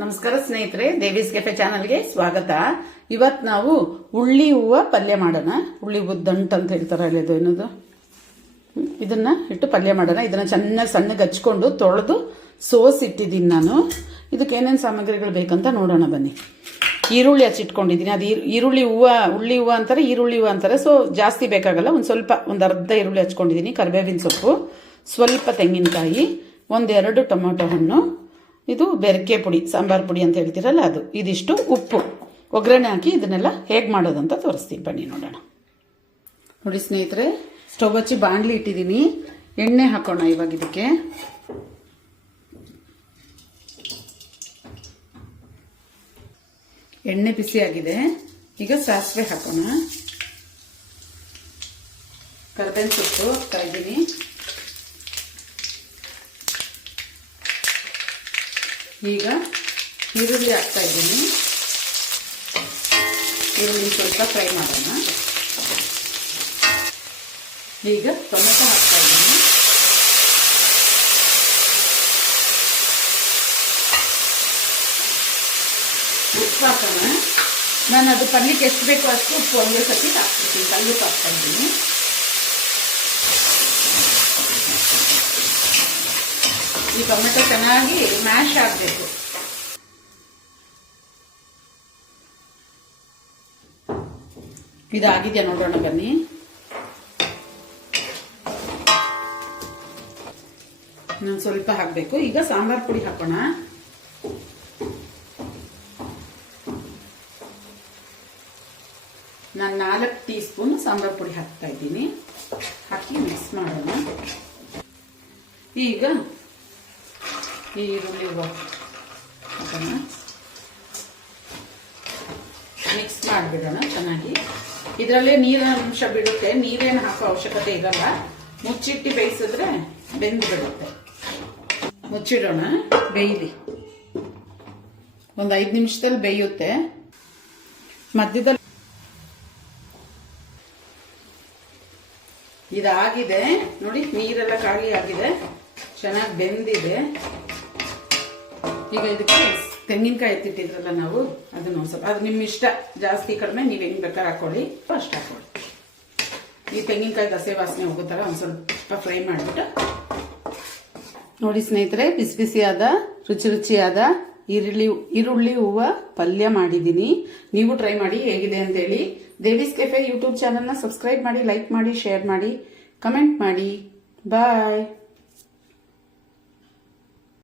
ನಮಸ್ಕಾರ ಸ್ನೇಹಿತರೆ, ದೇವೀಸ್ ಕೆಫೆ ಚಾನಲ್ಗೆ ಸ್ವಾಗತ. ಇವತ್ತು ನಾವು ಉಳ್ಳಿ ಹೂವು ಪಲ್ಯ ಮಾಡೋಣ. ಉಳ್ಳಿ ಹೂವು ದಂಟು ಅಂತ ಹೇಳ್ತಾರಲ್ಲ, ಇದು ಏನದು, ಇದನ್ನ ಇಟ್ಟು ಪಲ್ಯ ಮಾಡೋಣ. ಇದನ್ನ ಚೆನ್ನಾಗಿ ಸಣ್ಣಗೆ ಹಚ್ಕೊಂಡು ತೊಳೆದು ಸೋಸಿಟ್ಟಿದ್ದೀನಿ ನಾನು. ಇದಕ್ಕೆ ಏನೇನು ಸಾಮಗ್ರಿಗಳು ಬೇಕಂತ ನೋಡೋಣ ಬನ್ನಿ. ಈರುಳ್ಳಿ ಹಚ್ಚಿಟ್ಕೊಂಡಿದ್ದೀನಿ. ಅದು ಈರುಳ್ಳಿ ಹೂವು, ಉಳ್ಳಿ ಹೂವು ಅಂತಾರೆ, ಈರುಳ್ಳಿ ಹೂವು ಅಂತಾರೆ. ಸೊ ಜಾಸ್ತಿ ಬೇಕಾಗಲ್ಲ, ಒಂದು ಅರ್ಧ ಈರುಳ್ಳಿ ಹಚ್ಕೊಂಡಿದ್ದೀನಿ. ಕರಿಬೇವಿನ ಸೊಪ್ಪು, ಸ್ವಲ್ಪ ತೆಂಗಿನಕಾಯಿ, ಒಂದೆರಡು ಟೊಮೊಟೊ ಹಣ್ಣು, ಇದು ಬೆರಕೆ ಪುಡಿ, ಸಾಂಬಾರು ಪುಡಿ ಅಂತ ಹೇಳ್ತೀರಲ್ಲ ಅದು, ಇದಿಷ್ಟು, ಉಪ್ಪು, ಒಗ್ಗರಣೆ ಹಾಕಿ ಇದನ್ನೆಲ್ಲ ಹೇಗೆ ಮಾಡೋದಂತ ತೋರಿಸ್ತೀನಿ ಬನ್ನಿ ನೋಡೋಣ. ನೋಡಿ ಸ್ನೇಹಿತರೆ, ಸ್ಟವ್ ಹಚ್ಚಿ ಬಾಣಲಿ ಇಟ್ಟಿದ್ದೀನಿ. ಎಣ್ಣೆ ಹಾಕೋಣ ಇವಾಗ. ಇದಕ್ಕೆ ಎಣ್ಣೆ ಬಿಸಿ ಆಗಿದೆ. ಈಗ ಸಾಸಿವೆ ಹಾಕೋಣ. ಕರಿಬೇವಿನ ಸೊಪ್ಪು ಹಾಕ್ತಾ ಇದ್ದೀನಿ. ಈಗ ಈರುಳ್ಳಿ ಹಾಕ್ತಾ ಇದ್ದೀನಿ. ಈರುಳ್ಳಿ ಸ್ವಲ್ಪ ಫ್ರೈ ಮಾಡೋಣ. ಈಗ ಟೊಮೆಟೊ ಹಾಕ್ತಾ ಇದ್ದೀನಿ. ಉಪ್ಪು ಹಾಕೋಣ. ನಾನು ಅದು ಪಲ್ಯಕ್ಕೆ ಎಷ್ಟು ಬೇಕೋ ಅಷ್ಟು ಉಪ್ಪು ಒಂದೇ ಸತಿ ಹಾಕ್ಬಿಡ್ತೀನಿ. ಕಲ್ಲುಪ್ಪು ಹಾಕ್ತಾ ಇದ್ದೀನಿ. ಈ ಟೊಮೆಟೊ ಚೆನ್ನಾಗಿ ಮ್ಯಾಶ್ ಆಗಬೇಕು. ಇದಾಗಿದೆಯಾ ನೋಡೋಣ ಬನ್ನಿ. ನಾನು ಸ್ವಲ್ಪ ಹಾಕಬೇಕು. ಈಗ ಸಾಂಬಾರ್ ಪುಡಿ ಹಾಕೋಣ. ನಾನು 4 ಟೀ ಸ್ಪೂನ್ ಸಾಂಬಾರ್ ಪುಡಿ ಹಾಕ್ತಾ ಇದ್ದೀನಿ. ಹಾಕಿ ಮಿಕ್ಸ್ ಮಾಡೋಣ. ಈಗ ಈರುಳ್ಳಿ ಹಾಕೋಣ. ಮಿಕ್ಸ್ ಮಾಡಿಬಿಡೋಣ ಚೆನ್ನಾಗಿ. ಇದರಲ್ಲೇ ನೀರಿನ ಅಂಶ ಬಿಡುತ್ತೆ, ನೀರೇನು ಹಾಕೋ ಅವಶ್ಯಕತೆ ಇರಲ್ಲ. ಮುಚ್ಚಿಟ್ಟು ಬೇಯಿಸಿದ್ರೆ ಬೆಂದು ಬಿಡುತ್ತೆ. ಮುಚ್ಚಿಡೋಣ, ಬೇಯಲಿ. ಒಂದು 5 ನಿಮಿಷದಲ್ಲಿ ಬೇಯುತ್ತೆ. ಮಧ್ಯದಲ್ಲಿ ಇದಾಗಿದೆ ನೋಡಿ, ನೀರೆಲ್ಲ ಖಾಲಿ ಆಗಿದೆ, ಚೆನ್ನಾಗಿ ಬೆಂದಿದೆ. ಈಗ ಇದಕ್ಕೆ ತೆಂಗಿನಕಾಯಿ ಎತ್ತಿಟ್ಟಿದ್ರಲ್ಲ ನಾವು, ಅದನ್ನ ಒಂದು ಸ್ವಲ್ಪ, ಅದು ನಿಮ್ಮ ಇಷ್ಟ, ಜಾಸ್ತಿ ಕಡಿಮೆ ನೀವು ಹೆಂಗ್ ಬೇಕಾದ್ರೆ ಹಾಕೊಳ್ಳಿ, ಅಷ್ಟು ಹಾಕೊಳ್ಳಿ. ಈ ತೆಂಗಿನಕಾಯಿ ಹಸಿ ವಾಸನೆ ಹೋಗೋ ಥರ ಒಂದು ಸ್ವಲ್ಪ ಫ್ರೈ ಮಾಡಿಬಿಟ್ಟು ನೋಡಿ ಸ್ನೇಹಿತರೆ, ಬಿಸಿ ಬಿಸಿಯಾದ ರುಚಿ ರುಚಿಯಾದ ಈರುಳ್ಳಿ ಹೂವು ಪಲ್ಯ ಮಾಡಿದ್ದೀನಿ. ನೀವು ಟ್ರೈ ಮಾಡಿ ಹೇಗಿದೆ ಅಂತೇಳಿ. ದೇವೀಸ್ ಕೆಫೆ ಯೂಟ್ಯೂಬ್ ಚಾನಲ್ನ ಸಬ್ಸ್ಕ್ರೈಬ್ ಮಾಡಿ, ಲೈಕ್ ಮಾಡಿ, ಶೇರ್ ಮಾಡಿ, ಕಮೆಂಟ್ ಮಾಡಿ. ಬಾಯ್.